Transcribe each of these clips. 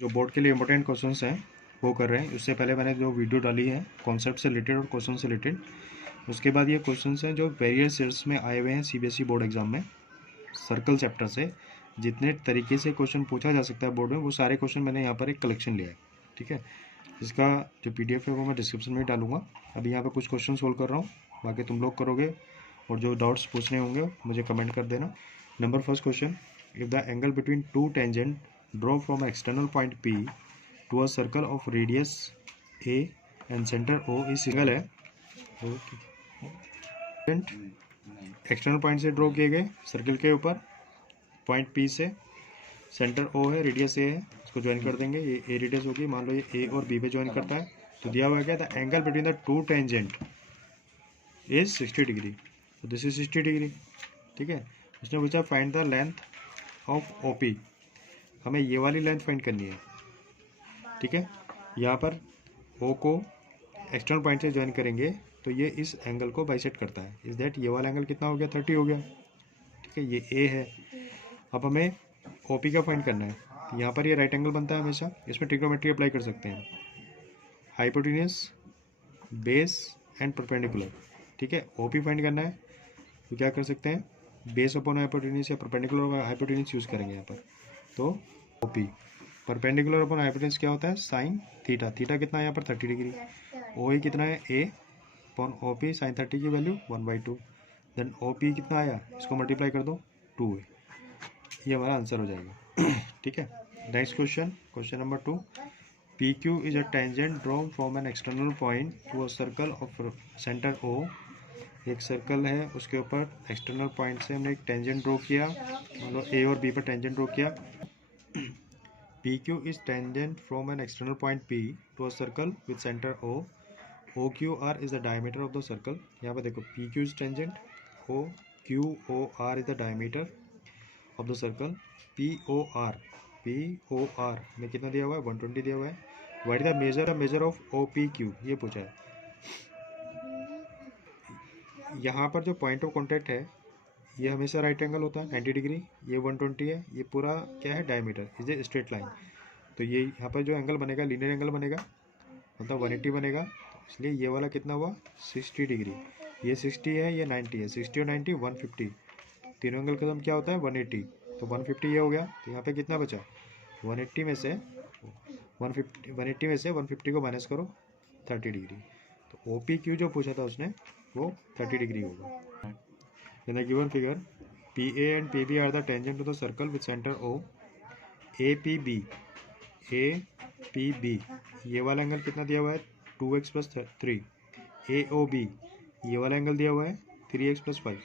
जो बोर्ड के लिए इंपॉर्टेंट क्वेश्चंस हैं वो कर रहे हैं। उससे पहले मैंने जो वीडियो डाली है कॉन्सेप्ट से रिलेटेड और क्वेश्चन से रिलेटेड, उसके बाद ये क्वेश्चंस हैं जो वेरियस ईयर्स में आए हुए हैं सीबीएसई बोर्ड एग्जाम में। सर्कल चैप्टर से जितने तरीके से क्वेश्चन पूछा जा सकता है बोर्ड में, वो सारे क्वेश्चन मैंने यहाँ पर एक कलेक्शन लिया है। ठीक है, इसका जो PDF है वो मैं डिस्क्रिप्शन में ही डालूंगा। अभी यहाँ पर कुछ क्वेश्चन सोल्व कर रहा हूँ, बाकी तुम लोग करोगे, और जो डाउट्स पूछने होंगे मुझे कमेंट कर देना। Number first question, if the angle between two tangent draw from external point P to a circle of radius A and centre O is single है। एक्सटर्नल पॉइंट से ड्रॉ किए गए सर्कल के ऊपर, पॉइंट P से, centre O है, radius A है, इसको ज्वाइन कर देंगे। ये A रेडियस होगी, मान लो ये A और B पे ज्वाइन करता है, तो दिया हुआ है क्या, the angle between the two tangent is 60 degree, तो दिस इज 60 डिग्री। ठीक है, उसने पूछा find the length of OP, हमें ये वाली लेंथ फाइंड करनी है। ठीक है, यहाँ पर O को एक्सटर्नल पॉइंट से ज्वाइन करेंगे तो ये इस एंगल को बाइसेक्ट करता है। इज दैट ये वाला एंगल कितना हो गया, 30 हो गया। ठीक है, ये A है। अब हमें OP का फाइंड करना है। यहाँ पर ये राइट एंगल बनता है हमेशा, इसमें ट्रिग्नोमेट्री अप्लाई कर सकते हैं, हाइपोटेन्यूज, बेस एंड परपेंडिकुलर। ठीक है, OP फाइंड करना है तो क्या कर सकते हैं, बेस अपॉन हाइपोटेन्यूज या परपेंडिकुलर हाइपोटेन्यूज यूज़ करेंगे यहाँ पर। तो OP परपेंडिकुलर अपॉन हाइपोटेन्यूज क्या होता है, साइन थीटा। थीटा कितना है यहाँ पर, 30 डिग्री। OA कितना है, A अपॉन OP, साइन 30 की वैल्यू 1/2। देन OP कितना आया, इसको मल्टीप्लाई कर दो 2A, ये हमारा आंसर हो जाएगा। ठीक है, next question, question number 2, PQ is a tangent drawn from an external point to a circle of center O। एक सर्कल है, उसके ऊपर एक्सटर्नल पॉइंट से हमने एक टेंजेंट ड्रॉ किया, मतलब A और B पर टेंजेंट ड्रॉ किया। PQ is tangent from an external point P to a circle with center O। OQR is the diameter of the circle। यहाँ पर देखो, PQ is tangent, OQOR is the diameter of the circle। POR में कितना दिया हुआ है, 120 दिया हुआ है। What is the measure of OPQ, ये पूछा है। यहाँ पर जो पॉइंट ऑफ कॉन्टैक्ट है ये हमेशा राइट एंगल होता है 90 डिग्री, ये 120 है, ये पूरा क्या है, diameter, is a straight line. तो ये यहाँ पर जो एंगल बनेगा लीनियर एंगल बनेगा, मतलब 180 बनेगा, इसलिए ये वाला कितना हुआ, 60 डिग्री। ये 60 है, ये 90 है, 60 और 90 150, तीनों एंगल का सम क्या होता है 180, तो 150 ये हो गया। तो यहाँ पे कितना बचा, 180 में से 150 को माइनस करो, 30 डिग्री। तो OPQ जो पूछा था उसने वो 30 डिग्री होगा। In the given figure, PA and PB are the tangent to the circle with center O। APB ये वाला एंगल कितना दिया हुआ है, 2x + 3। AOB ये वाला एंगल दिया हुआ है 3x + 5।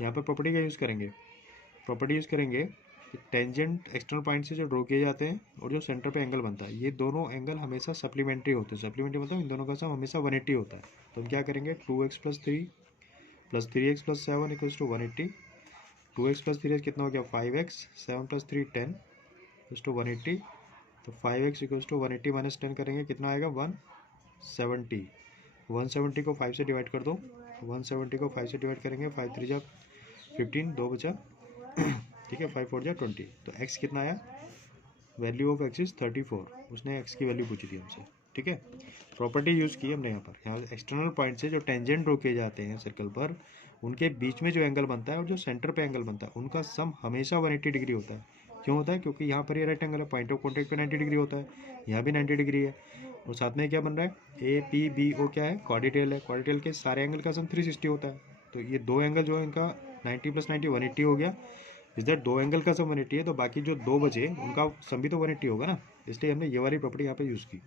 यहाँ पर प्रॉपर्टी का यूज़ करेंगे, प्रॉपर्टी यूज़ करेंगे, टेंजेंट एक्सटर्नल पॉइंट से जो ड्रॉ किए जाते हैं और जो सेंटर पे एंगल बनता है, ये दोनों एंगल हमेशा सप्लीमेंट्री होते हैं। सप्लीमेंट्री मतलब इन दोनों का सम हमेशा 180 होता है। तो हम क्या करेंगे, 2x + 3 + 3x + 7 = 180। 2x + 3x कितना हो गया, 5x, 7 + 3 10 = 180। तो 5x = 180 - 10 करेंगे, कितना आएगा, 170। 170 को 5 से डिवाइड कर दो, 170 को 5 से डिवाइड करेंगे, 5 3 जा 15, 2 बचा। ठीक है, 5 4 जा 20। तो x कितना आया, वैल्यू ऑफ x इज 34। उसने x की वैल्यू पूछी थी हमसे। ठीक है, प्रॉपर्टी यूज़ की हमने यहाँ पर। यहाँ एक्सटर्नल पॉइंट से जो टेंजेंट ड्रॉ किए जाते हैं सर्कल पर, उनके बीच में जो एंगल बनता है और जो सेंटर पे एंगल बनता है, उनका सम हमेशा 180 डिग्री होता है। क्यों होता है, क्योंकि यहाँ पर ये राइट एंगल है, पॉइंट ऑफ कॉन्टैक्ट पे 90 डिग्री होता है, यहाँ भी 90 डिग्री है। और साथ में क्या बन रहा है, APBO क्या है, क्वाड्रिलेटरल है। क्वाड्रिलेटरल के सारे एंगल का सम 360 होता है। तो ये दो एंगल जो है इनका 90 + 90 180 हो गया। इस दैट दो एंगल का सम 180 है, तो बाकी जो दो बचे उनका सम भी तो 180 होगा ना, इसलिए हमने ये वाली प्रॉपर्टी यहाँ पे यूज़ की।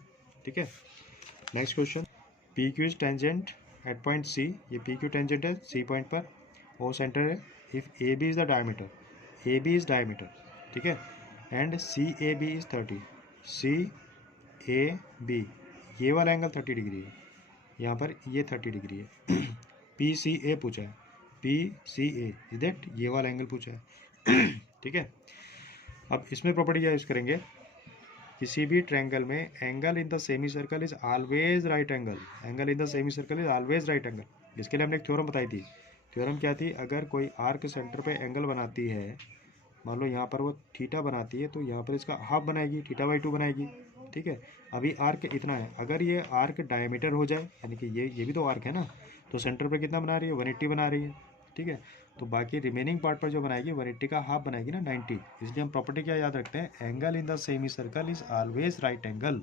ठीक है, next question, PQ is tangent at point C। ये PQ टेंजेंट है C पॉइंट पर, O सेंटर है। If AB is the diameter, AB is diameter, ठीक है, एंड CAB इज 30। CAB ये वाला एंगल 30 डिग्री है, यहाँ पर ये 30 डिग्री है। PCA पूछा है, PCA इज दैट ये वाला एंगल पूछा है। ठीक है, अब इसमें प्रॉपर्टी क्या यूज़ करेंगे, किसी भी ट्रायंगल में angle in the semi circle is always right angle. Angle in the semi circle is always right angle. इसके लिए हमने एक थ्योरम बताई थी। थ्योरम क्या थी, अगर कोई आर्क सेंटर पे एंगल बनाती है मान लो यहाँ पर वो थीटा बनाती है तो यहाँ पर इसका हाफ बनाएगी, θ/2 बनाएगी। ठीक है, अभी आर्क इतना है, अगर ये आर्क डायमीटर हो जाए, यानी कि ये भी तो आर्क है ना, तो सेंटर पे कितना बना रही है, 180 बना रही है। ठीक है, तो बाकी रिमेनिंग पार्ट पर जो बनाएगी 180 का हाफ बनाएगी ना, 90। इसलिए हम प्रॉपर्टी क्या याद रखते हैं, angle in the semi circle is always right angle.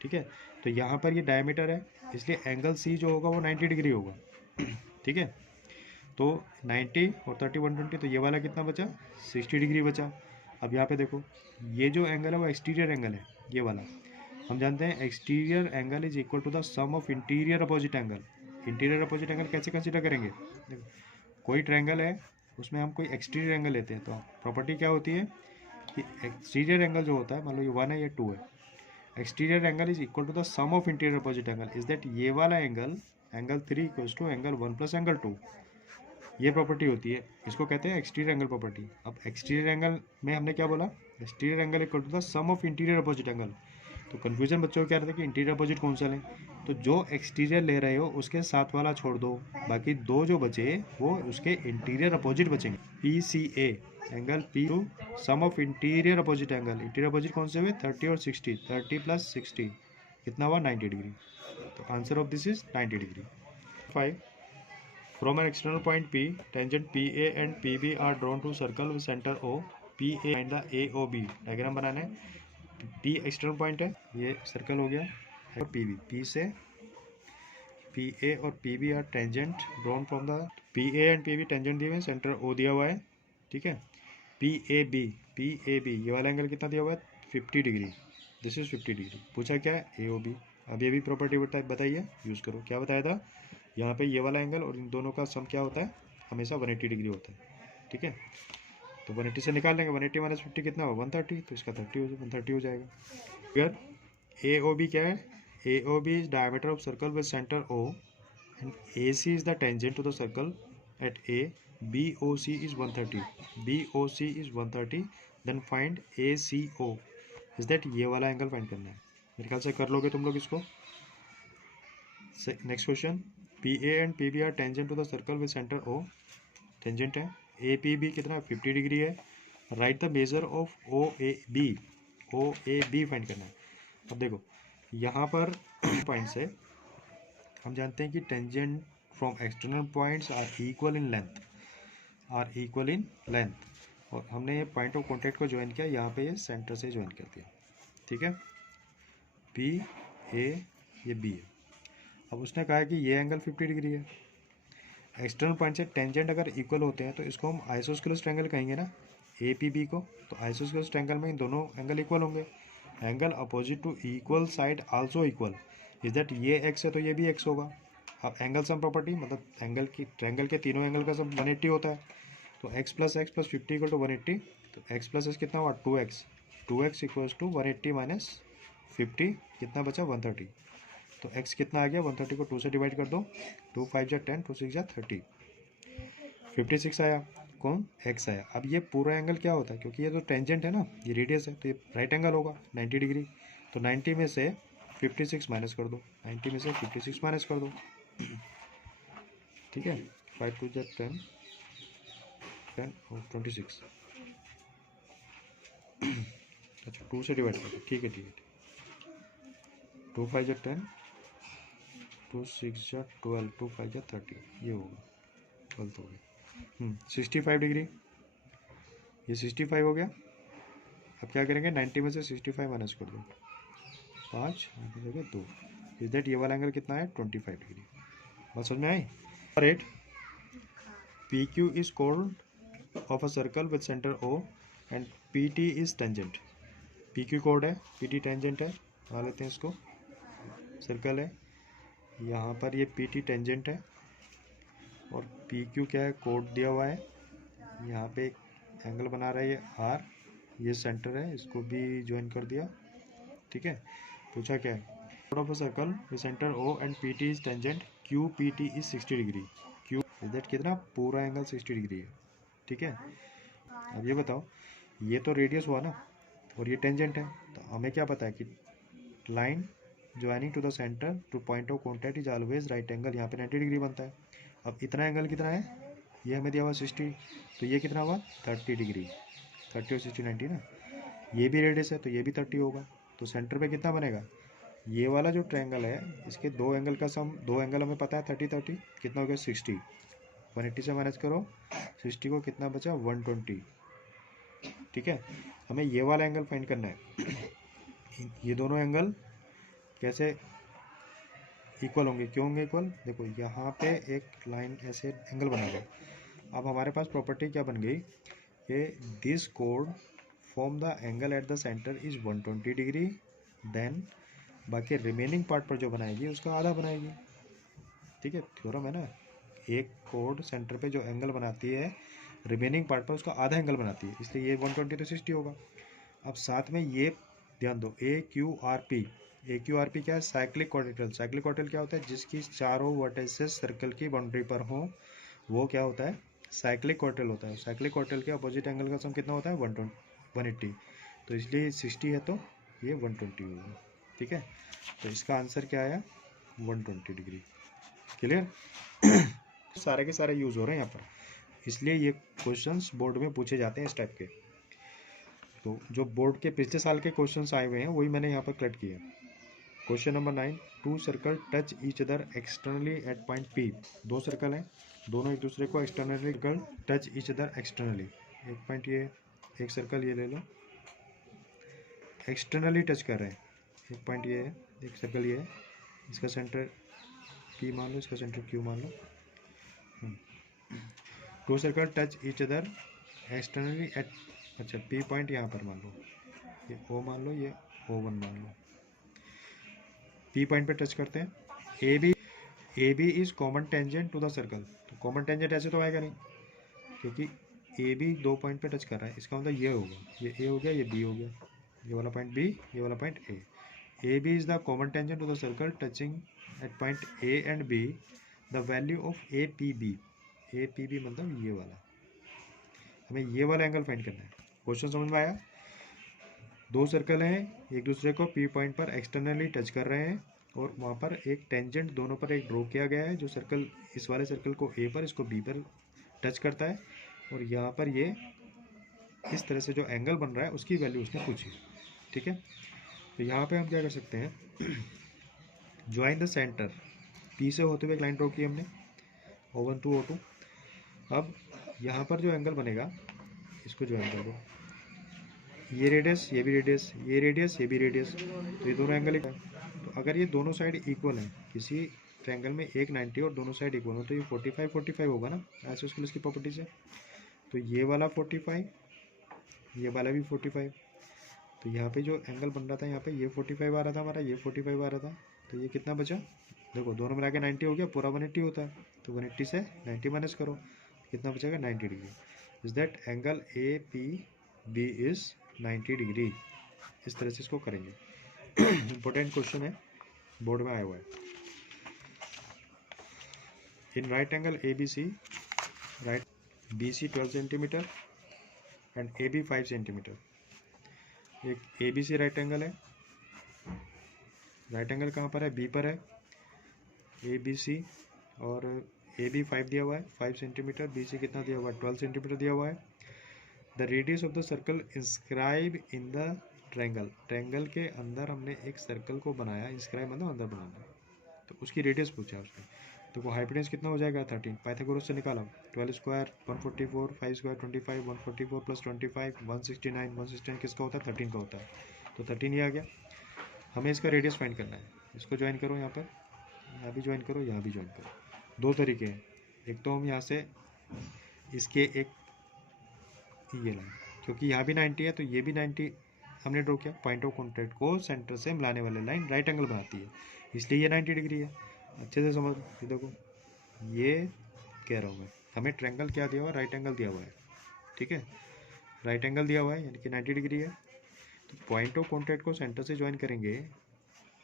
ठीक है, तो यहाँ पर ये डायमीटर है, इसलिए एंगल सी जो होगा वो 90 डिग्री होगा। ठीक है, तो 90 और 30 120, तो ये वाला कितना बचा, 60 डिग्री बचा। अब यहाँ पे देखो, ये जो एंगल है वो एक्सटीरियर एंगल है, ये वाला हम जानते हैं exterior angle is equal to the sum of interior opposite angle. Interior opposite angle कैसे कंसीडर करेंगे, देखो कोई ट्रायंगल है उसमें हम कोई एक्सटीरियर एंगल लेते हैं, तो प्रॉपर्टी क्या होती है कि एक्सटीरियर एंगल जो होता है, मान लो ये 1 है ये 2 है, exterior angle is equal to the sum of interior opposite angle, is that ये वाला angle, angle 3 equals to angle 1 plus angle 2। ये प्रॉपर्टी होती है, इसको कहते हैं एक्सटीरियर एंगल प्रॉपर्टी। अब एक्सटीरियर एंगल में हमने क्या बोला, exterior angle equal to the sum of interior opposite angle. तो कन्फ्यूजन बच्चों को क्या रहता है कि इंटीरियर अपोजिट कौन सा लें, तो जो एक्सटीरियर ले रहे हो उसके साथ वाला छोड़ दो, बाकी दो जो बचे वो उसके इंटीरियर अपोजिट बचेंगे। P C A angle P to sum of interior opposite angle, interior opposite कौन से हुए, 30 और 60, 30 प्लस 60 कितना हुआ, 90 डिग्री। तो answer of this is 90 degree. 5 From an external point P, tangent PA and PB are drawn to circle with center O. PA find the AOB. Diagram बनाना है। P external point है, ये circle हो गया, और PB, P से PA और PB are tangent drawn from the, PA and PB tangent दिए हुए, सेंटर O दिया हुआ है। ठीक है, PAB ये वाला एंगल कितना दिया हुआ है, 50 डिग्री, दिस इज 50 डिग्री। पूछा क्या है, AOB। अब ये भी प्रॉपर्टी बताइए, यूज़ करो। क्या बताया था, यहाँ पे ये वाला एंगल और इन दोनों का सम क्या होता है, हमेशा 180 डिग्री होता है। ठीक है, तो 180 से निकाल लेंगे, 180 माइनस 50 कितना होगा, 130, तो इसका 130 हो जाएगा। फिर AOB क्या है, AOB is diameter of circle with centre O and AC is the tangent to the circle at A। BOC is 130, then find ACO, is that ये वाला एंगल फाइंड करना है। मेरे ख्याल से कर लोगे तुम लोग इसको। Next question, PA and PB are tangent to the circle with centre O, tangent है। APB कितना, 50 डिग्री है। Right the measure of OAB find करना है। अब देखो यहाँ पर पॉइंट से हम जानते हैं कि tangent from external points are equal in length, और हमने ये पॉइंट ऑफ कॉन्टैक्ट को ज्वाइन किया, यहाँ पे ये सेंटर से ज्वाइन कर दिया। ठीक है, PA ये B है। अब उसने कहा है कि ये एंगल 50 डिग्री है। एक्सटर्नल पॉइंट से टेंजेंट अगर इक्वल होते हैं तो इसको हम आइसोस्केलेस ट्रायंगल कहेंगे ना, APB को। तो आइसोस्केलेस ट्रायंगल में इन दोनों एंगल इक्वल होंगे। Angle opposite to equal side also equal, is that ये x है तो ये भी x होगा। अब एंगल सम प्रॉपर्टी, मतलब ट्रायंगल के तीनों एंगल का सम 180 होता है, तो x प्लस 50 इक्वल टू 180, तो x प्लस x कितना हुआ, 2x इक्वल्स टू 180 माइनस 50 कितना बचा, 130। तो x कितना आ गया, 130 को 2 से डिवाइड कर दो, 2 5 जा 10, 2 6 जा 30, 56 आया। कौन, x आया। अब ये पूरा एंगल क्या होता है, क्योंकि ये तो टेंजेंट है ना, ये रेडियस है, तो ये राइट एंगल होगा 90 डिग्री। तो 90 में से 56 माइनस कर दो, 90 में से 56 माइनस कर दो। ठीक है, 5 2 जा 10 और 26, अच्छा 2 से डिवाइड कर दो। ठीक है 2 5 जा 10, 2 6 जा 12, 2 5 जा 30, ये होगा, गलत हो गया। 65 डिग्री, ये 65 हो गया। अब क्या करेंगे, 90 में से 65 माइनस कर दो, 5 जगह 2, इज दैट ये वाला एंगल कितना है, 25 डिग्री। बात समझ में आई। 8 PQ is code of a circle with centre O and PT is tangent. PQ code है, PT टेंजेंट है, मान लेते हैं इसको। सर्कल है, यहाँ पर ये PT टेंजेंट है और PQ क्या है, कोड दिया हुआ है। यहाँ पे एक एंगल बना रहा है ये R, ये सेंटर है, इसको भी ज्वाइन कर दिया। ठीक है, पूछा क्या है, code of a circle with centre O and PT is tangent, QPT is 60 degree. Q is that कितना, पूरा एंगल 60 डिग्री है। ठीक है, अब ये बताओ, ये तो रेडियस हुआ ना और ये टेंजेंट है, तो हमें क्या पता है कि line joining two the centre two point of contact is always right angle, यहाँ पे 90 डिग्री बनता है। अब इतना एंगल कितना है, ये हमें दिया हुआ 60, तो ये कितना हुआ, 30 डिग्री। 30 और 60 90 ना। ये भी रेडियस है तो ये भी 30 होगा, तो सेंटर पे कितना बनेगा, ये वाला जो ट्रायंगल है इसके दो एंगल का सम, दो एंगल हमें पता है 30 30, कितना हो गया 60, 180 से माइनस करो 60 को, कितना बचा 120। ठीक है, हमें ये वाला एंगल फाइंड करना है। ये दोनों एंगल कैसे इक्वल होंगे, क्यों होंगे इक्वल, देखो यहाँ पे एक लाइन ऐसे एंगल बना दो। अब हमारे पास प्रॉपर्टी क्या बन गई, ये दिस कोड form the angle at the centre is 120 degree, then बाकी रिमेनिंग पार्ट पर जो बनाएगी उसका आधा बनाएगी। ठीक है, थ्योरम है ना, एक कोड सेंटर पे जो एंगल बनाती है रिमेनिंग पार्ट पर उसका आधा एंगल बनाती है, इसलिए ये 120 तो 60 होगा। अब साथ में ये ध्यान दो, ए क्यू आर पी, ए क्यू आर पी क्या है, साइक्लिक क्वाड्रिलेटरल। साइक्लिक क्वाड्रिलेटरल क्या होता है, जिसकी चारों वर्टिसेस सर्कल की बाउंड्री पर हो वो क्या होता है, साइक्लिक क्वाड्रिलेटरल होता है। साइक्लिक क्वाड्रिलेटरल के अपोजिट एंगल का सम कितना होता है 180, तो इसलिए 60 है तो ये 120 होगा। ठीक है, तो इसका आंसर क्या आया 120 डिग्री। क्लियर। सारे के सारे यूज़ हो रहे हैं यहाँ पर, इसलिए ये क्वेश्चंस बोर्ड में पूछे जाते हैं इस टाइप के। तो जो बोर्ड के पिछले साल के क्वेश्चंस आए हुए हैं वही मैंने यहाँ पर कलेक्ट किया। Question number 9, two circle touch each other externally at point P. दो सर्कल हैं, दोनों एक दूसरे को externally touch each other externally. एक पॉइंट ये, एक सर्कल ये ले लो, एक्सटर्नली टच कर रहे हैं। एक पॉइंट ये है, एक सर्कल ये है, इसका सेंटर पी मान लो, इसका सेंटर क्यू मान लो। Two circle touch each other externally at, अच्छा पी पॉइंट यहाँ पर मान लो, ये ओ मान लो, ये O1 मान लो। पी पॉइंट पे टच करते हैं, A B is common tangent to the circle. तो कॉमन टेंजेंट ऐसे तो आएगा नहीं, क्योंकि ए बी दो पॉइंट पे टच कर रहा है, इसका मतलब ये होगा, ये ए हो गया, ये बी हो गया, ये वाला पॉइंट बी, ये वाला point A. A B is the common tangent to the circle touching at point A and B, the value of A P B मतलब ये वाला, हमें ये वाला एंगल फाइंड करना है। क्वेश्चन समझ में आया। दो सर्कल हैं, एक दूसरे को पी पॉइंट पर एक्सटर्नली टच कर रहे हैं और वहाँ पर एक टेंजेंट दोनों पर एक ड्रॉ किया गया है, जो सर्कल इस वाले सर्कल को ए पर, इसको बी पर टच करता है, और यहाँ पर ये इस तरह से जो एंगल बन रहा है उसकी वैल्यू उसने पूछी। ठीक है, तो यहाँ पे हम क्या कर सकते हैं, ज्वाइन द सेंटर, पी से होते हुए एक लाइन ड्रॉ की हमने, O1 टू O2। अब यहाँ पर जो एंगल बनेगा इसको ज्वाइन कर दो, ये रेडियस, ये भी रेडियस, ये रेडियस, ये भी रेडियस, तो ये दोनों एंगल है। तो अगर ये दोनों साइड इक्वल हैं, किसी ट्रायंगल में एक 90 और दोनों साइड इक्वल हो, तो ये 45 45 होगा ना, ऐसे उसके लिए इसकी प्रॉपर्टीज है। तो ये वाला 45, ये वाला भी 45, तो यहाँ पे जो एंगल बन रहा था, यहाँ पे ये 45 आ रहा था हमारा, ये 45 आ रहा था, तो ये कितना बचा, देखो दोनों मिला के 90 हो गया, पूरा 180 होता है, तो 180 से 90 माइनस करो, कितना बचेगा 90 degree. Is that angle A P B is 90 degree. इस तरह से इसको करेंगे। इंपॉर्टेंट क्वेश्चन है, बोर्ड में आया हुआ है। In right angle A B C, right B C 12 centimetre and A B 5 centimetre. एक A B C right angle है, राइट एंगल कहाँ पर है, बी पर है, ए बी सी, और ए बी 5 दिया हुआ है 5 सेंटीमीटर, बी सी कितना दिया हुआ है 12 सेंटीमीटर दिया हुआ है। The radius of the circle inscribe in the triangle, triangle के अंदर हमने एक सर्कल को बनाया, इंस्क्राइब मतलब अंदर बनाना, तो उसकी रेडियस पूछा उसने। तो वो हाइपोटेन्यूज कितना हो जाएगा 13, पाइथागोरस से निकाला, 12 स्क्वायर 144, 5 स्क्वायर 25, 144 प्लस 25 169, 169 किसका होता है 13 का होता है, तो 13 ये आ गया। हमें इसका रेडियस फाइंड करना है, इसको ज्वाइन करो यहाँ पर, यहाँ भी ज्वाइन करो, यहाँ भी ज्वाइन करो। दो तरीके हैं, एक तो हम यहाँ से इसके एक ये लाइन, क्योंकि यहाँ भी 90 है तो ये भी 90 हमने ड्रॉ किया, पॉइंट ऑफ कॉन्टैक्ट को सेंटर से मिलाने वाले लाइन राइट एंगल बनाती है, इसलिए ये 90 डिग्री है। अच्छे से समझ, ये देखो ये कह रहा हूँ मैं, हमें ट्रायंगल क्या दिया हुआ है, राइट एंगल दिया हुआ है। ठीक है, राइट एंगल दिया हुआ है यानी कि 90 डिग्री है, तो पॉइंट ऑफ कॉन्टैक्ट को सेंटर से ज्वाइन करेंगे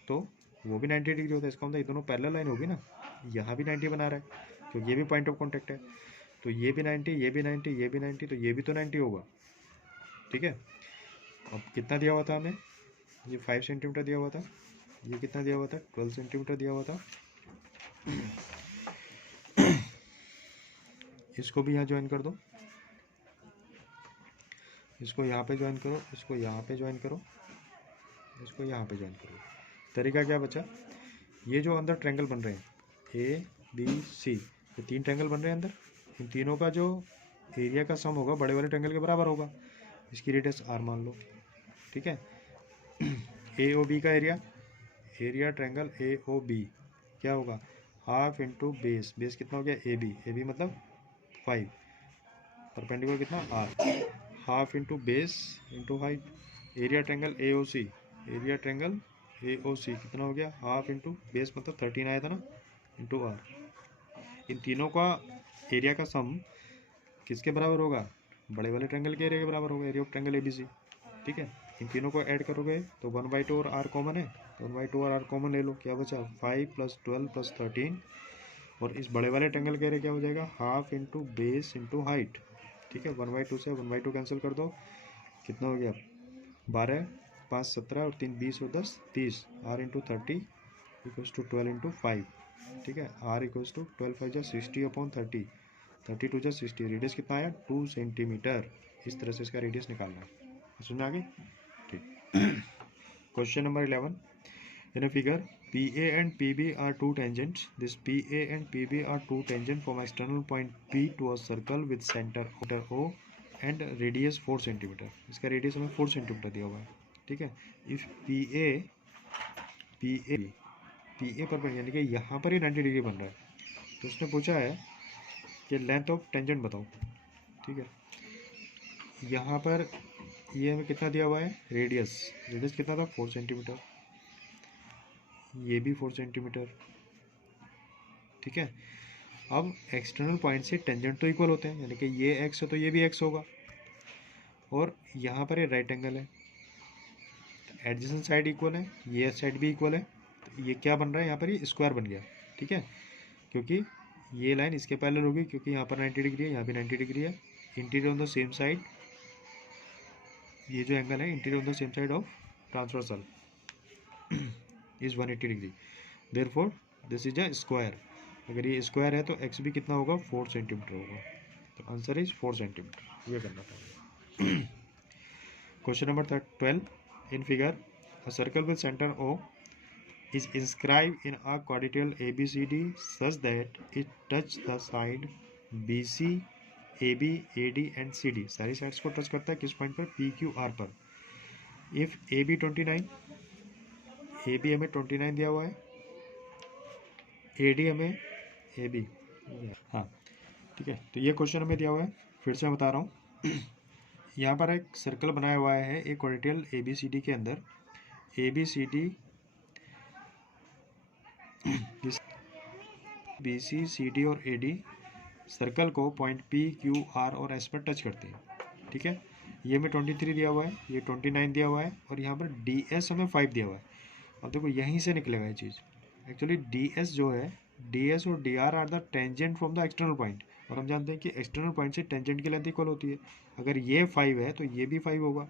तो वो भी 90 डिग्री होता है, इसका मतलब ये दोनों पैरेलल लाइन होगी ना, यहाँ भी 90 बना रहा है क्योंकि ये भी पॉइंट ऑफ कॉन्टैक्ट है, तो ये भी 90, ये भी 90, ये भी 90, तो ये भी तो 90 होगा। ठीक है, अब कितना दिया हुआ था हमें, ये 5 सेंटीमीटर दिया हुआ था, ये कितना दिया हुआ था 12 सेंटीमीटर दिया हुआ था। इसको भी यहाँ ज्वाइन कर दो, इसको यहाँ पे ज्वाइन करो, इसको यहाँ पे ज्वाइन करो, इसको यहाँ पे ज्वाइन करो। तरीका क्या बचा, ये जो अंदर ट्रायंगल बन रहे हैं ABC, ये 3 ट्रायंगल बन रहे हैं अंदर, इन तीनों का जो एरिया का सम होगा बड़े वाले ट्रायंगल के बराबर होगा। इसकी रेडियस R मान लो, ठीक है। AOB का एरिया ट्रायंगल AOB क्या होगा, हाफ इंटू बेस, बेस कितना हो गया AB मतलब 5, परपेंडिकुलर कितना R, half into base into height. Area triangle AOC कितना हो गया, हाफ इंटू बेस मतलब 13 आया था ना, इंटू R। इन तीनों का एरिया का सम किसके बराबर होगा, बड़े वाले ट्रायंगल के एरिया के बराबर होगा, एरिया ऑफ ट्रायंगल ABC, ठीक है। इन तीनों को ऐड करोगे तो 1/2 और R कॉमन है, तो 1/2 और R कॉमन ले लो, क्या बचा 5 + 12 + 13, और इस बड़े वाले ट्रायंगल का एरिया क्या हो जाएगा, half into base into height, ठीक है। 1/2 से 1/2 कैंसिल कर दो, कितना हो गया 12, 5 17 और 3 20 और 10 30, R into 30 equals to 12 into 5, ठीक है। R इक्वल्स टू 12 5 जा 60/30, 32 जा 60, रेडियस कितना आया 2 सेंटीमीटर। इस तरह से इसका रेडियस निकालना है, समझ में आ गई, ठीक। Question number 11, in a figure PA and PB are two tangents. This PA and PB are two tangents from external point P to a circle with center O and radius 4 cm. इसका radius हमें 4 centimetre दिया हुआ है, ठीक है। If PA पर यानी कि यहाँ पर ही 90 डिग्री बन रहा है, तो उसने पूछा है कि लेंथ ऑफ टेंजेंट बताओ, ठीक है। यहाँ पर ये हमें कितना दिया हुआ है, रेडियस कितना था 4 सेंटीमीटर, ये भी 4 सेंटीमीटर, ठीक है। अब एक्सटर्नल पॉइंट से टेंजेंट तो इक्वल होते हैं, यानी कि ये x है तो ये भी x होगा, और यहाँ पर ये राइट एंगल है, एडजेसेंट साइड इक्वल है, ये साइड भी इक्वल है, तो ये क्या बन रहा है, यहाँ पर ये स्क्वायर बन गया, ठीक है, क्योंकि ये लाइन इसके पैरेलल होगी, क्योंकि यहाँ पर 90 डिग्री है, यहाँ भी 90 डिग्री है। Interior on the same side, ये जो एंगल है interior on the same side of transversal is 180 degree, therefore this is a square. अगर ये स्क्वायर है तो एक्स भी कितना होगा 4 सेंटीमीटर होगा, तो आंसर इज 4 सेंटीमीटर, ये करना था। Question number 12, in figure a circle with centre O is inscribed in a quadrilateral ABCD such that it touch the side BC, AB, AD and CD, सारी sides को touch करता है किस point पर, PQR पर। इफ AB 29, AB हमें 29 दिया हुआ है, AD हमें AB, हाँ ठीक है। तो ये क्वेश्चन हमें दिया हुआ है, फिर से मैं बता रहा हूँ। यहाँ पर एक सर्कल बनाया हुआ है एक क्वाड्रिलेटरल ABCD के अंदर, ABCD BC, CD और AD सर्कल को पॉइंट P, Q, R और S पर टच करते हैं, ठीक है। ये हमें 23 दिया हुआ है, ये 29 दिया हुआ है, और यहाँ पर DS हमें 5 दिया हुआ है। अब देखो यहीं से निकलेगा ये चीज़, एक्चुअली DS जो है, DS और DR are the tangent from the external point, और हम जानते हैं कि एक्सटर्नल पॉइंट से टेंजेंट की लेंथ इक्वल होती है। अगर ये 5 है तो ये भी 5 होगा।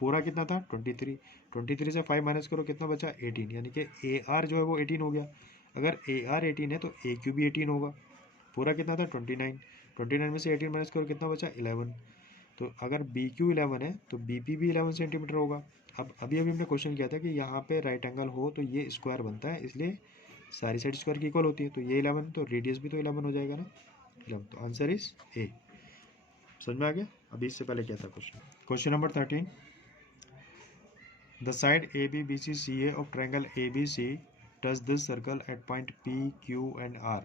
पूरा कितना था 23 से 5 माइनस करो, कितना बचा 18, यानी कि AR जो है वो 18 हो गया। अगर AR 18 है तो AQ भी 18 होगा। पूरा कितना था 29 में से 18 माइनस करो, कितना बचा 11। तो अगर BQ 11 है तो BP भी 11 सेंटीमीटर होगा। अब अभी हमने क्वेश्चन किया था कि यहाँ पे राइट एंगल हो तो ये स्क्वायर बनता है, इसलिए सारी साइड स्क्वायर की इक्वल होती है, तो ये 11 तो रेडियस भी तो 11 हो जाएगा ना, 11, तो आंसर इज A। समझ में आ गया। अभी इससे पहले क्या था question number 13, the side ABBCCA of triangle ABC touch this circle eight point P, Q and R।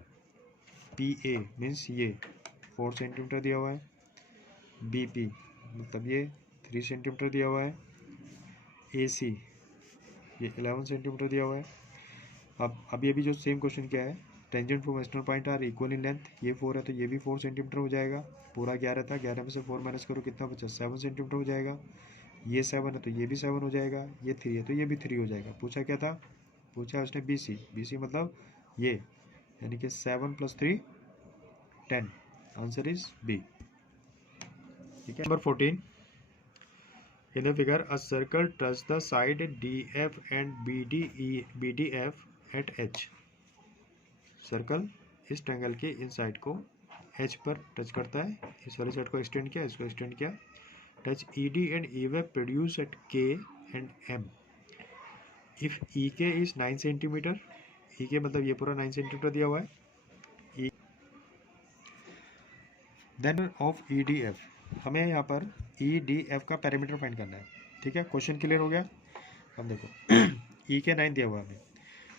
PA means ये 4 सेंटीमीटर दिया हुआ है, BP मतलब ये 3 सेंटीमीटर दिया हुआ है, AC ये 11 सेंटीमीटर दिया हुआ है। अब अभी जो सेम क्वेश्चन क्या है, tangent from external point are equal in length, ये 4 है तो ये भी 4 सेंटीमीटर हो जाएगा। पूरा 11 था, 11 में से 4 माइनस करो, कितना बचा 7 सेंटीमीटर हो जाएगा। ये 7 है तो ये भी 7 हो जाएगा, ये 3 है तो ये भी 3 हो जाएगा। पूछा क्या था, पूछा उसने BC मतलब ये, यानी कि 7 + 3 10, आंसर इज B, ठीक है। Number 14, in the figure a circle touch the side DF and BDF at H। Circle इस ट्रायंगल के इन साइड को H पर टच करता है, इस वाली साइड को एक्सटेंड किया, इसको एक्सटेंड किया, touch ED and EF produce at K and M. If EK is 9 centimetre, EK मतलब ये पूरा 9 सेंटीमीटर दिया हुआ है, देन ऑफ EDF, हमें यहाँ पर EDF का पैरामीटर फाइंड करना है। ठीक है, क्वेश्चन क्लियर हो गया। अब देखो EK 9 दिया हुआ है हमें,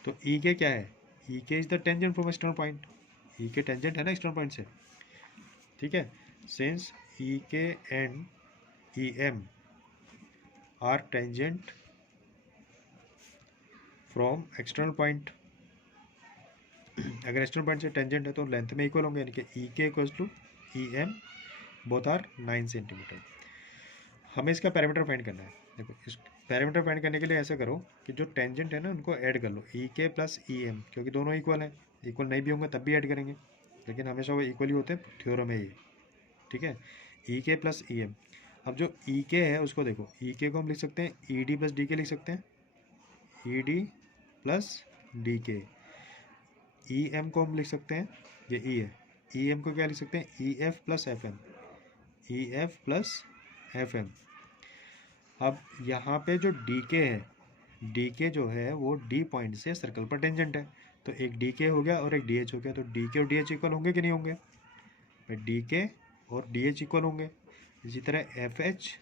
तो EK क्या है, EK is the tangent from external point, EK tangent है ना एक्सटर्नल पॉइंट से। ठीक है, since EK and EM are tangent from external point, अगर एक्सटर्नल पॉइंट से टेंजेंट है तो लेंथ में इक्वल होंगे, यानी कि EK equals to EM both are 9 centimetre. हमें इसका पैरामीटर फाइंड करना है। देखो इस पैरामीटर फाइंड करने के लिए ऐसा करो कि जो टेंजेंट है ना उनको ऐड कर लो, EK प्लस EM, क्योंकि दोनों इक्वल हैं, इक्वल नहीं भी होंगे तब भी ऐड करेंगे, लेकिन हमेशा वो इक्वल ही होते हैं, थ्योरम है ये। ठीक है, EK प्लस EM। अब जो EK है उसको देखो, EK को हम लिख सकते हैं ED प्लस DK लिख सकते हैं, ED प्लस DK। EM को हम लिख सकते हैं, ये E है, EM को क्या लिख सकते हैं, EF plus FM, EF plus FM। अब यहाँ पे जो DK है, DK जो है वो D पॉइंट से सर्कल पर टेंजेंट है, तो एक DK हो गया और एक DH हो गया, तो DK और DH इक्वल होंगे कि नहीं होंगे, DK और DH इक्वल होंगे। इसी तरह FH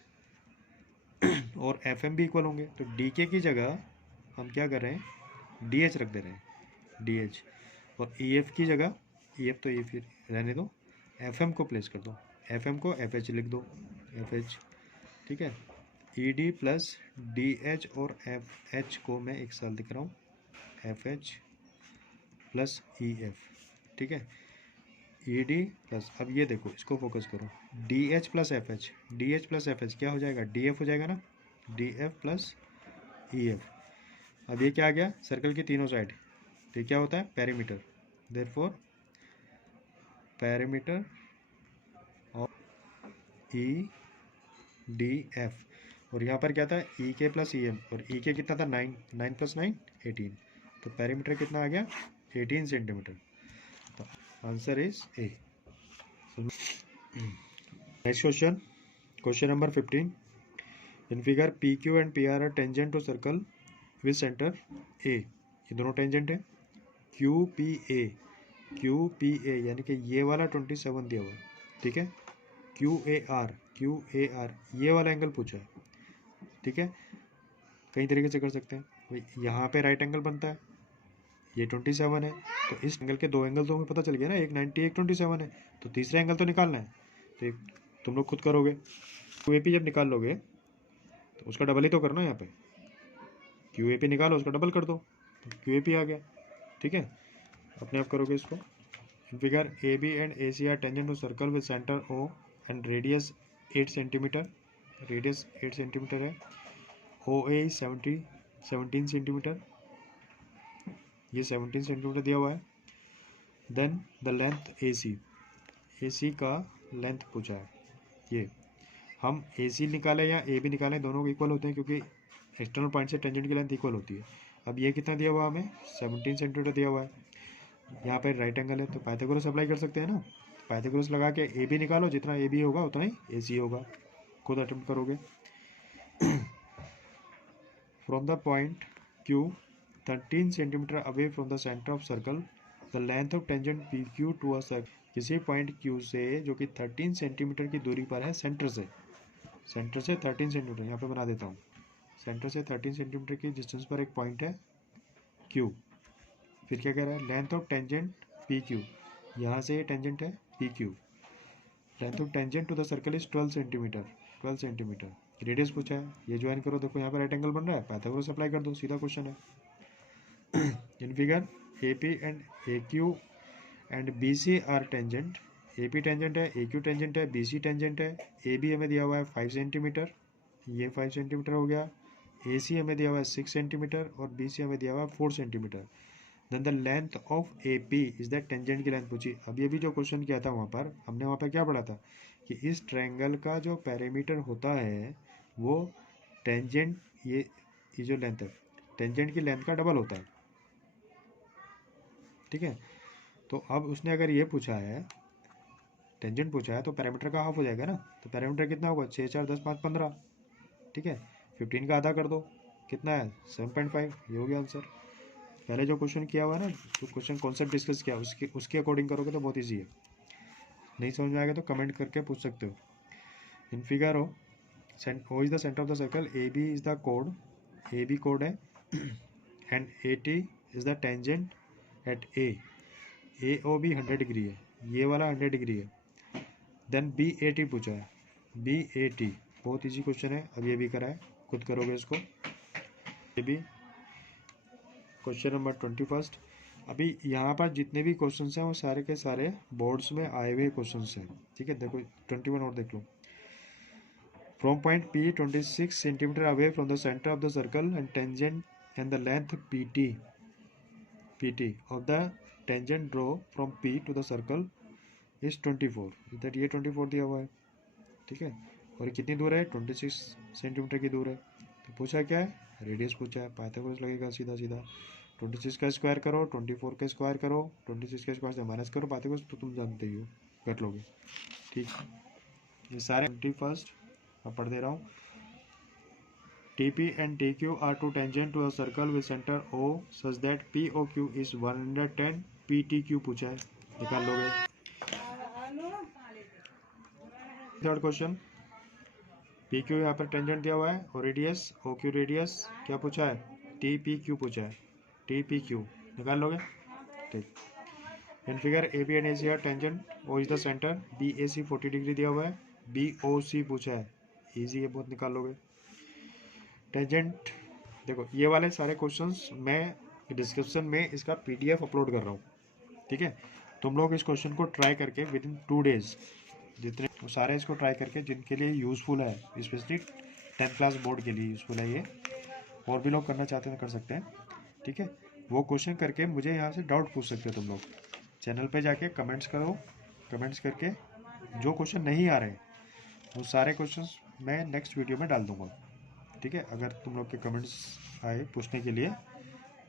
और FM भी इक्वल होंगे, तो DK की जगह हम क्या कर रहे हैं, DH रख दे रहे हैं, DH, और EF की जगह, EF तो ये फिर रहने दो, FM को प्लेस कर दो, FM को FH लिख दो, FH। ठीक है, ED प्लस DH और FH को मैं एक साथ लिख रहा हूँ, FH प्लस EF। ठीक है, ED प्लस, अब ये देखो इसको फोकस करो, DH plus FH, DH plus FH क्या हो जाएगा, DF हो जाएगा ना, DF प्लस EF। अब ये क्या आ गया, सर्कल की तीनों साइड, तो क्या होता है, perimeter, therefore perimeter of EDF। और यहाँ पर क्या था, EK प्लस EM, और EK कितना था, 9, 9 प्लस 9 18, तो पेरीमीटर कितना आ गया, 18 सेंटीमीटर। तो answer is A. Next question, question number 15। In figure PQ and PR are tangent to circle with centre A, ये दोनों टेंजेंट है। QPA यानी कि ये वाला 27 दिया हुआ है। ठीक है, QAR ये वाला एंगल पूछा है। ठीक है, कई तरीके से कर सकते हैं, यहाँ पे राइट एंगल बनता है, ये 27 है, तो इस एंगल के दो एंगल तो हमें पता चल गया ना, एक 90 एक 27 है, तो तीसरा एंगल तो निकालना है, तो तुम लोग खुद करोगे। QAP जब निकाल लोगे तो उसका डबल ही तो करना है, यहाँ पे QAP निकालो उसका डबल कर दो, तो QAP आ गया। ठीक है, अपने आप करोगे इसको। Figure AB and AC are tangent to circle with centre O and radius 8 centimetre, radius 8 centimetre है। OA 17 सेंटीमीटर, ये 17 सेंटीमीटर दिया हुआ है। देन द लेंथ AC का लेंथ पूछा है। ये हम AC निकालें या AB निकालें, दोनों इक्वल होते हैं, क्योंकि एक्सटर्नल पॉइंट से टेंजेंट की लेंथ इक्वल होती है। अब ये कितना दिया हुआ हमें, 17 सेंटीमीटर दिया हुआ है। यहाँ पर राइट एंगल है, तो पाइथागोरस अप्लाई कर सकते हैं ना, पाइथागोरस लगा के AB निकालो, जितना AB होगा उतना ही AC होगा, खुद अटेम्प्ट करोगे। From the point Q 13 centimetre away from the centre of circle, the length of tangent PQ to a circle, किसी पॉइंट Q से जो कि 13 सेंटीमीटर की दूरी पर है सेंटर से 13 सेंटीमीटर, यहाँ पे बना देता हूँ, सेंटर से 13 सेंटीमीटर की डिस्टेंस पर एक पॉइंट है Q। फिर क्या कह रहा है, लेंथ ऑफ टेंजेंट PQ, यहाँ से ये टेंजेंट है PQ, length of tangent to the circle is 12 centimetre. Radius पूछा है, ये ज्वाइन करो, देखो यहाँ पर राइट एंगल बन रहा है, पाइथागोरस अप्लाई कर दो, सीधा क्वेश्चन है। In figure AP and AQ and BC are tangent, AP tangent है, AQ टेंजेंट है, BC टेंजेंट है। AB हमें दिया हुआ है 5 सेंटीमीटर, ये 5 सेंटीमीटर हो गया। AC हमें दिया हुआ है 6 सेंटीमीटर और BC हमें दिया हुआ है 4 centimetre. Then the length of AP is the tangent की लेंथ पूछी। अब ये भी जो क्वेश्चन किया था वहाँ पर, हमने वहाँ पर क्या पढ़ा था कि इस ट्रायंगल का जो पेरीमीटर होता है वो टेंजेंट, ये जो लेंथ है टेंजेंट की लेंथ का डबल होता है। ठीक है, तो अब उसने अगर ये पूछा है टेंजेंट पूछा है तो पैरामीटर का हाफ हो जाएगा ना, तो पैरामीटर कितना होगा 6 4 10 5 15, ठीक है। 15 का आधा कर दो, कितना है 7.5, ये हो गया आंसर। पहले जो क्वेश्चन किया हुआ है ना, जो क्वेश्चन कॉन्सेप्ट डिस्कस किया उसके अकॉर्डिंग करोगे तो बहुत ईजी है। नहीं समझ में आएगा तो कमेंट करके पूछ सकते हो। इन फिगर हो O is the centre of the circle, AB is the कोड, AB कोड है and AT is the tangent at A, AOB 100 degree है, ये वाला 100 डिग्री है। देन BAT पूछा है, BAT बहुत इजी क्वेश्चन है, अब ये भी करा है, खुद करोगे इसको। ये भी क्वेश्चन नंबर 21। अभी यहाँ पर जितने भी क्वेश्चंस हैं वो सारे के सारे बोर्ड्स में आए हुए क्वेश्चंस हैं, ठीक है। देखो 21 और देख लो। From point P 26 centimetre away from the centre of the circle and tangent and the length PT of the tangent draw from P to the circle is 24, that ये 24 दिया हुआ है, ठीक है। और ये कितनी दूर है 26 सेंटीमीटर की दूर है। तो पूछा क्या है, रेडियस पूछा है, पाइथागोरस लगेगा सीधा सीधा। 26 का स्क्वायर करो, 24 का स्क्वायर करो, 26 का स्क्वायर से माइनस करो पाइथागोरस, तो तुम जानते ही हो, कर लोगे, ठीक। ये सारे 21 मैं पढ़ दे रहा हूँ। TP and TQ are two tangent to a circle with center O such that POQ is 110, PTQ पूछा है, निकाल लोगे। थर्ड क्वेश्चन, PQ यहाँ पर टेंजेंट दिया हुआ है और रेडियस OQ रेडियस क्या पूछा है, TPQ पूछा है, TPQ निकाल लोगे, ठीक। In figure AB and AC are tangent, O is the centre, BAC 40 degree दिया हुआ है, BOC पूछा है, इजी है बहुत, निकाल लोगे। टेंजेंट देखो, ये वाले सारे क्वेश्चंस मैं डिस्क्रिप्शन में इसका PDF अपलोड कर रहा हूँ, ठीक है। तुम लोग इस क्वेश्चन को ट्राई करके विद इन 2 डेज, जितने सारे इसको ट्राई करके जिनके लिए यूज़फुल है, स्पेशली 10th क्लास बोर्ड के लिए यूज़फुल है ये, और भी लोग करना चाहते हैं कर सकते हैं, ठीक है। वो क्वेश्चन करके मुझे यहाँ से डाउट पूछ सकते हो तुम लोग, चैनल पे जाके कमेंट्स करो, कमेंट्स करके जो क्वेश्चन नहीं आ रहे वो सारे क्वेश्चंस मैं नेक्स्ट वीडियो में डाल दूँगा, ठीक है। अगर तुम लोग के कमेंट्स आए पूछने के लिए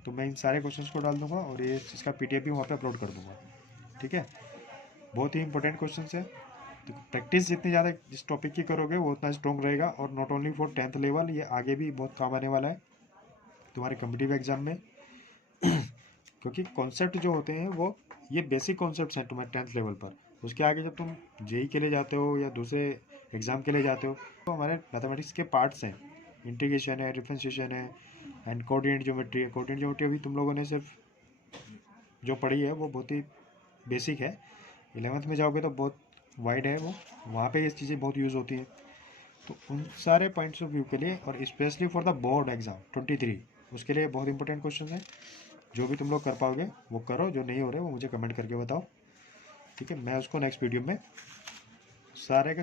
तो मैं इन सारे क्वेश्चंस को डाल दूंगा और ये इसका PDF भी वहाँ पे अपलोड कर दूंगा, ठीक है। बहुत ही इंपॉर्टेंट क्वेश्चंस है, तो प्रैक्टिस जितनी ज़्यादा जिस टॉपिक की करोगे वो उतना स्ट्रॉन्ग रहेगा, और not only for 10th level, ये आगे भी बहुत काम आने वाला है तुम्हारे कॉम्पिटिटिव एग्जाम में क्योंकि कॉन्सेप्ट जो होते हैं वो ये बेसिक कॉन्सेप्ट हैं तुम्हारे 10th लेवल पर। उसके आगे जब तुम JEE के लिए जाते हो या दूसरे एग्ज़ाम के लिए जाते हो तो हमारे मैथमेटिक्स के पार्ट्स हैं, इंटीग्रेशन है, डिफरेंशिएशन है एंड कोऑर्डिनेट ज्योमेट्री है। कोऑर्डिनेट ज्योमेट्री अभी तुम लोगों ने सिर्फ जो पढ़ी है वो बहुत ही बेसिक है, 11th में जाओगे तो बहुत वाइड है वो, वहाँ पे ये चीज़ें बहुत यूज़ होती हैं। तो उन सारे पॉइंट्स ऑफ व्यू के लिए और specially for the board exam 23 उसके लिए बहुत इंपॉर्टेंट क्वेश्चन है। जो भी तुम लोग कर पाओगे वो करो, जो नहीं हो रहे वो मुझे कमेंट करके बताओ, ठीक है। मैं उसको नेक्स्ट वीडियो में सारे